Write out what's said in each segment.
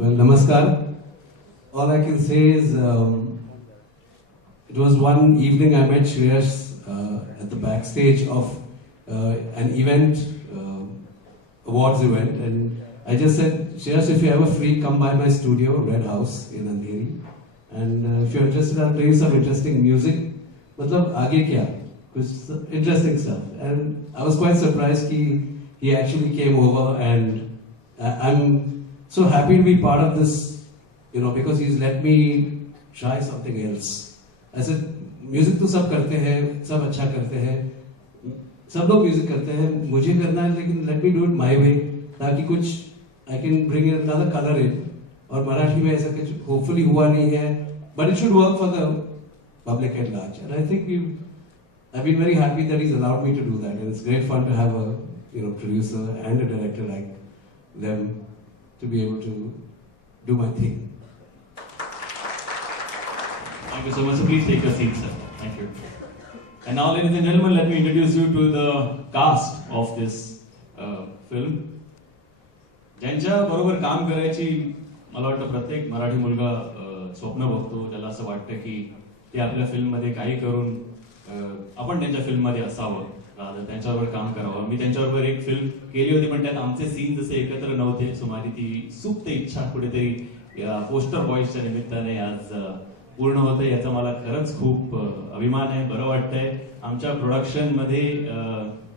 Well, namaskar. All I can say is it was one evening I met Shreyas at the backstage of an event, awards event, and I just said, Shreyas, if you're ever free, come by my studio, Red House in Andheri, and if you're interested, I'll play you some interesting music. मतलब आगे क्या? कुछ interesting stuff, and I was quite surprised he actually came over, and I'm so happy to be part of this, because he's let me try something else. I said, music तो सब करते हैं, सब अच्छा करते हैं, सब लोग म्यूजिक करते हैं, मुझे करना है लेकिन let me do it my way, ताकि कुछ I can bring in another color in. और मराठी में ऐसा कुछ hopefully हुआ नहीं है, but it should work for the public at large. And I think I've been very happy that he's allowed me to do that, and it's great fun to have a producer and a director like them to be able to do my thing. Thank you so much. So please take your seat, sir. Thank you. And now, ladies and gentlemen, let me introduce you to the cast of this film. ज्यांच्या बरोबर काम करायची मला वाटतं प्रत्येक मराठी मुलगा स्वप्न बघतो, ज्याला असं वाटतं की ते आपल्या फिल्ममध्ये काही करून आपण त्यांच्या फिल्ममध्ये असावं, त्यांच्याबरोबर काम करावं. मी त्यांच्याबरोबर एक फिल्म केली होती, पण त्यात आमचे सीन जसे एकत्र नव्हते, सो माझी ती सुप्त इच्छा कुठेतरी पोस्टर बॉयजच्या निमित्ताने आज पूर्ण होते. याचा मला खरंच खूप अभिमान आहे, बरं वाटतंय. आमच्या प्रोडक्शन मध्ये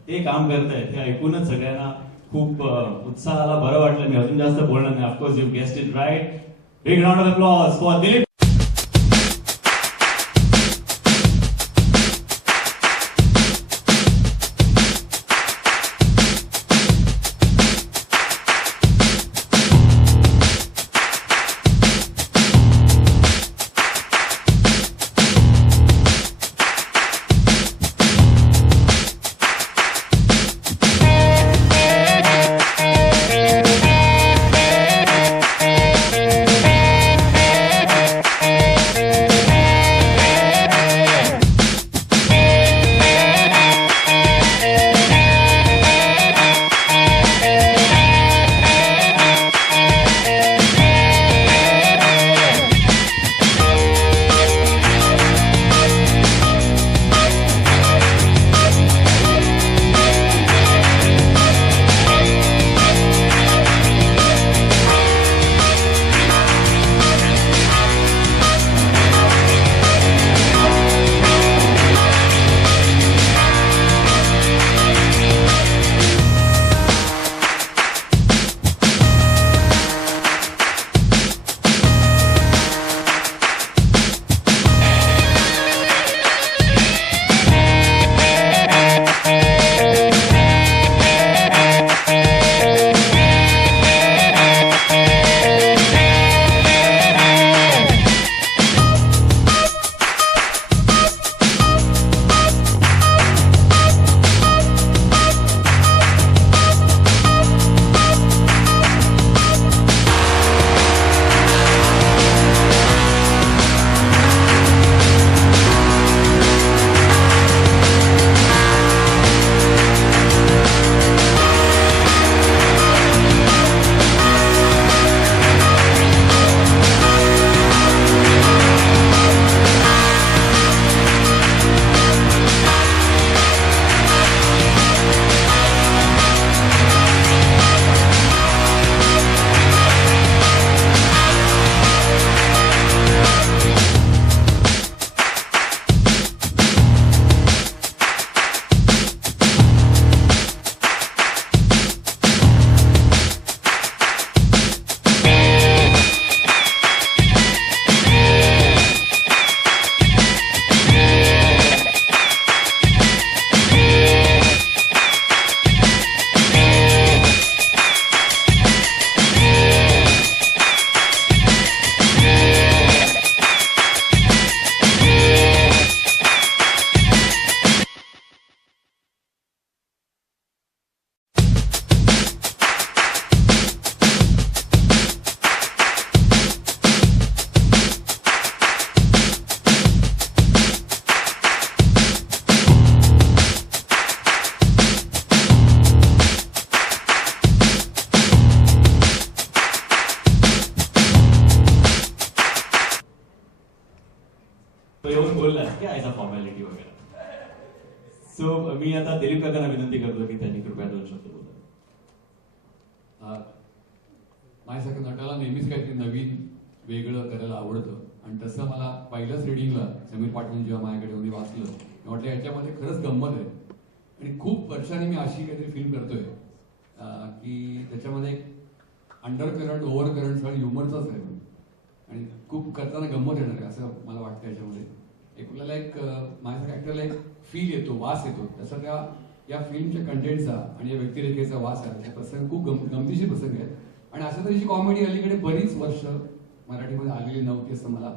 ते काम करतायत हे ऐकूनच सगळ्यांना खूप उत्साह आला, बरं वाटलं. मी अजून जास्त बोलणार नाही. Of course you guessed it right. Big round of applause for Dilip. बोललास क्या ऐसा फॉर्मॅलिटी वगैरे. सो मी आता दिलीप काकांना विनंती करतो की त्यांनी कृपया 2 शब्द बोला. माझ्यासारख्या नटाला नेहमीच काहीतरी नवीन वेगळं करायला आवडतं आणि तसं मला पहिल्याच रिडिंगला समीर पाटील जेव्हा माझ्याकडे येऊन वाचलं म्हटलं याच्यामध्ये खरंच गंमत आहे आणि खूप वर्षांनी मी अशी काहीतरी फिल्म करतोय की त्याच्यामध्ये एक अंडर करंट ओव्हर करंट सगळं ह्युमरचाच आहे आणि खूप करताना गंमत येणार आहे असं मला वाटतं याच्यामध्ये. एक आपल्याला एक माझ्या ॲक्टरला एक फील येतो, वास येतो, तसा त्या या फिल्मच्या कंटेंटचा आणि या व्यक्तिरेखेचा वास आहे. त्या प्रसंग खूप गमतीशीर प्रसंग आहेत आणि अशा तऱ्हेची कॉमेडी अलीकडे बरीच वर्ष मराठीमध्ये आलेली नव्हती असं मला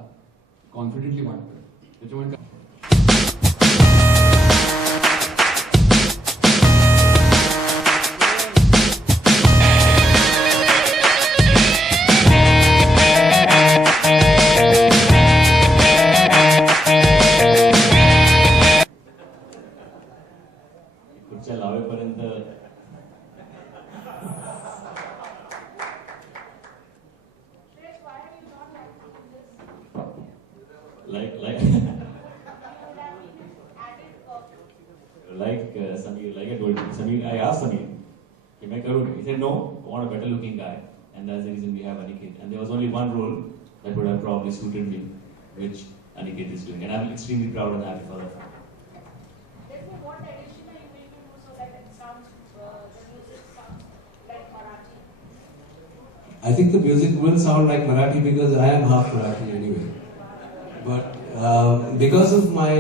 कॉन्फिडेंटली वाटतं. त्याच्यामुळे खुर्च्या लावेपर्यंत Samir, like I told you, Samir, I asked Samir, he said no, I want a better looking guy, and that's the reason we have Aniket. And there was only one role that would have probably suited me, which Aniket is doing, and I'm extremely proud and happy for that. Therefore, what addition are you going to do so that it sounds, the music sounds like Marathi? I think the music will sound like Marathi because I am half Marathi anyway. But because of my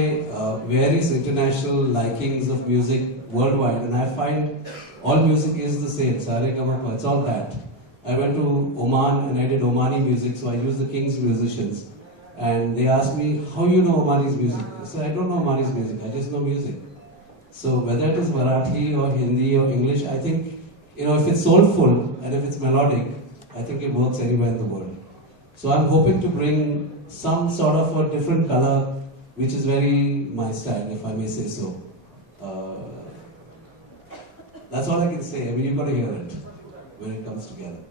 various international likings of music worldwide, and I find all music is the same, Sare Gama Pa, it's all that. I went to Oman and I did Omani music, so I used the King's musicians. And they asked me, how you know Omani's music? I said, I don't know Omani's music, I just know music. So whether it is Marathi or Hindi or English, I think, if it's soulful and if it's melodic, I think it works anywhere in the world. So I'm hoping to bring some sort of a different color, which is very my style, if I may say so. That's all I can say. I mean, you've got to hear it when it comes together.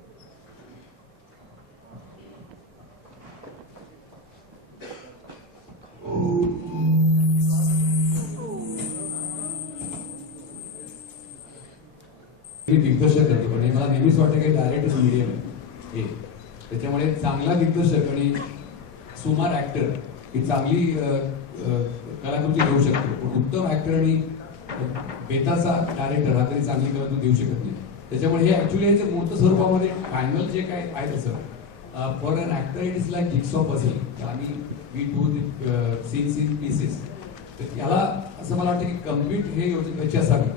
दिग्दर्शक करतो पण मला नेहमीच वाटतं की डायरेक्टच medium आहे त्याच्यामुळे चांगला दिग्दर्शक आणि सुमार ऍक्टर ही चांगली कलाकृती देऊ शकतो पण उत्तम ऍक्टर आणि बेताचा डायरेक्टर हा तरी चांगली कलाकृती देऊ शकत नाही. त्याच्यामुळे हे ऍक्च्युली याच्या मूर्त स्वरूपामध्ये फायनल जे काय आहे तसं for an actor it is like jigsaw puzzle आम्ही we do scenes in pieces. तर याला असं मला वाटतं की कम्प्लीट हे याची असावी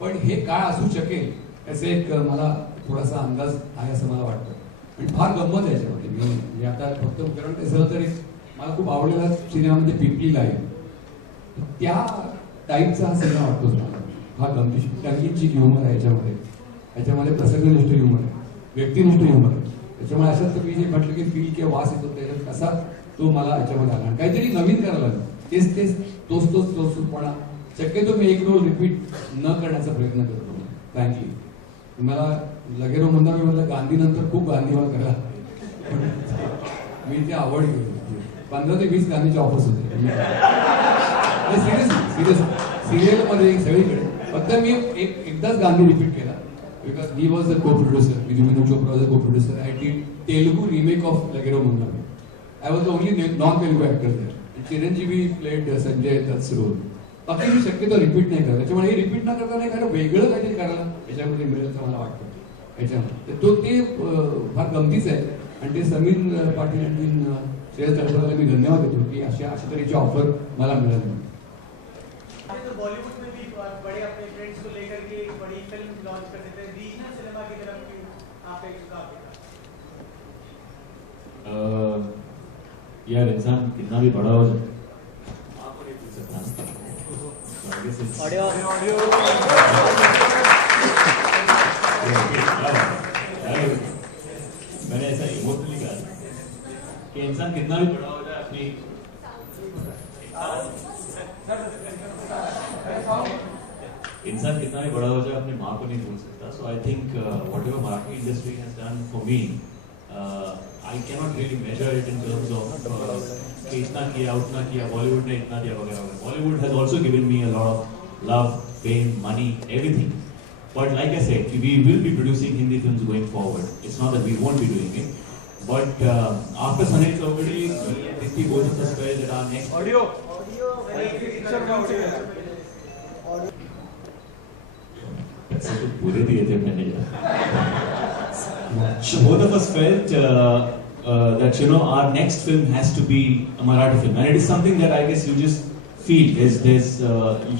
पण हे काय असू शकेल याचा एक मला थोडासा अंदाज आहे असं मला वाटतं आणि फार गंमत आहे याच्यामध्ये. मी आता फक्त उदाहरण कसं तरी मला खूप आवडलेला सिनेमा म्हणजे पिंपली लाईन त्या टाईपचा हा सिनेमा वाटतो मला. हा गमतीशीर टंगीची ह्युमर आहे याच्यामध्ये प्रसंगनिष्ठ ह्युमर आहे, व्यक्तिनिष्ठ ह्युमर आहे. त्याच्यामुळे अशाच मी जे म्हटलं की फील किंवा वास येतो त्याच्यात कसा तो मला याच्यामध्ये आला आणि काहीतरी नवीन करायला लागलं. तेच तोच शक्यतो मी एक रोल रिपीट न करण्याचा प्रयत्न करतो फ्रँकली. मला लगेरो म्हणता मी म्हटलं गांधी नंतर खूप गांधी मला करा मी ते अवॉइड केलं. 15 ते 20 गांधीचे ऑफर्स होते सिरियल मध्ये सगळीकडे. फक्त मी एकदाच गांधी रिपीट केला बिकॉज ही वॉज द को producer, Viju Chopra was the को producer. I did Telugu remake of लगेरो म्हणता. I was the only non Telugu actor there. Chiranjeevi played Sanjay दत्त's role. बाकी मी शक्यतो रिपीट नाही करत. त्याच्यामुळे हे रिपीट न करता एखादं वेगळं काहीतरी करायला याच्यामध्ये मिळेल असं मला वाटतं. याच्यामध्ये ते फार गमतीच आहे आणि ते समीर पाटील आणि श्रेयस तळपडेला मी धन्यवाद देतो की अशा तऱ्हेची ऑफर मला मिळाली. बॉलीवुड में भी बड़े अपने फ्रेंड्स को लेकर के एक बड़ी फिल्म लॉन्च कर देते हैं. रीजनल सिनेमा की तरफ क्यों आप एक झुकाव दिखा? यार इंसान कितना भी बड़ा हो जाए आपको नहीं पूछ सकता. ऑडियो मैंने ऐसा इमोशनली कहा कि इंसान कितना भी बड़ा हो जाए अपनी इंसान कितना भी बड़ा हो जाए अपनी माँ को नहीं भूल सकता. So I think whatever marketing industry has done for me, I cannot really measure it in terms of कि इतना किया उतना किया Bollywood ने इतना दिया वगैरह वगैरह. Bollywood has also given me a lot of love, fame, money, everything. But like I said, we will be producing Hindi films going forward. It's not that we won't be doing it. But after Sunny Chowdhury, me and Dipti both of us felt that our next Audio. पैसे तो पूरे दिए थे मैंने. So both of us felt that our next film has to be a Marathi film, and it is something that I guess you just feel.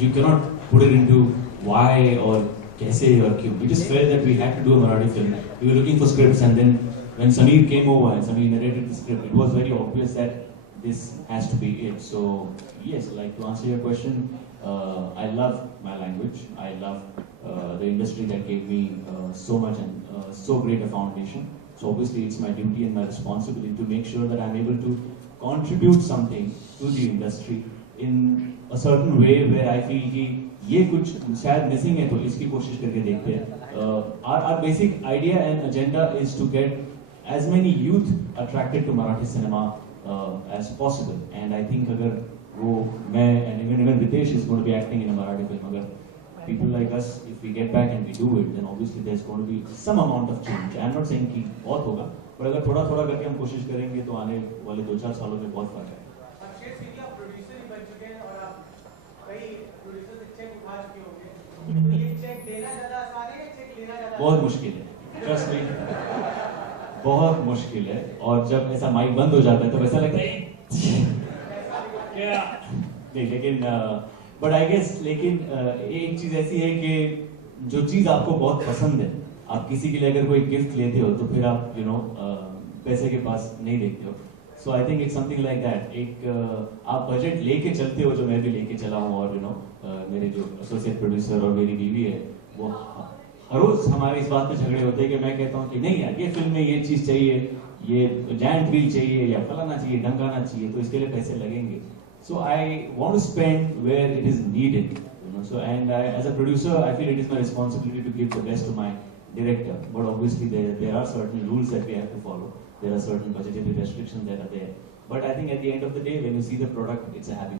You cannot put it into why or kaise or kyun. We just felt that we had to do a Marathi film. We were looking for scripts, and then when Sameer came over and Sameer narrated the script, it was very obvious that this has to be it. So yes, like to answer your question, I love my language. I love the industry that gave me so much and so great a foundation. So obviously it's my duty and my responsibility to make sure that I'm able to contribute something to the industry in a certain way where I feel कि ये कुछ शायद missing है तो इसकी कोशिश करके देखते हैं. Our basic idea and agenda is to get as many youth attracted to Marathi cinema as possible. And I think अगर वो मैं and even Ritesh is going to be acting in a Marathi film. अगर people like us, if we get back and we do it, then obviously there's going to be some amount of change. I'm not saying कि बहुत होगा, पर अगर थोड़ा थोड़ा करके हम कोशिश करेंगे तो आने वाले 2-4 सालों में बहुत फर्क है. अक्षय सिंह आप प्रोड्यूसर ही बन चुके हैं और आप कई प्रोड्यूसर से चेक उठा चुके होंगे. तो ये चेक देना ज़्यादा आसान है या चेक लेना ज़्यादा? बहुत मुश्किल है, trust me, बहुत मुश्किल है. और जब ऐसा माइक बंद हो जाता है तो वैसा लगता है क्या नहीं. लेकिन बट आई गेस लेकिन एक चीज ऐसी है कि जो चीज आपको बहुत पसंद है, आप किसी के लिए अगर कोई गिफ्ट लेते हो तो फिर आप पैसे के पास नहीं देखते हो. So I think it's something like that. एक आप बजट लेके चलते हो, जो मैं भी लेके चला हूँ. और मेरे जो एसोसिएट प्रोड्यूसर और मेरी बीवी है वो हर रोज हमारे इस बात पे झगड़े होते हैं कि मैं कहता हूँ कि नहीं यार ये फिल्म में ये चीज चाहिए, ये जायंट व्हील चाहिए या फलाना चाहिए ढंकाना चाहिए, तो इसके लिए पैसे लगेंगे. So I want to spend where it is needed, So and as a producer, I feel it is my responsibility to give the best to my director. But obviously there are certain rules that we have to follow. There are certain budgetary restrictions that are there. But I think at the end of the day, when you see the product, it's a happy.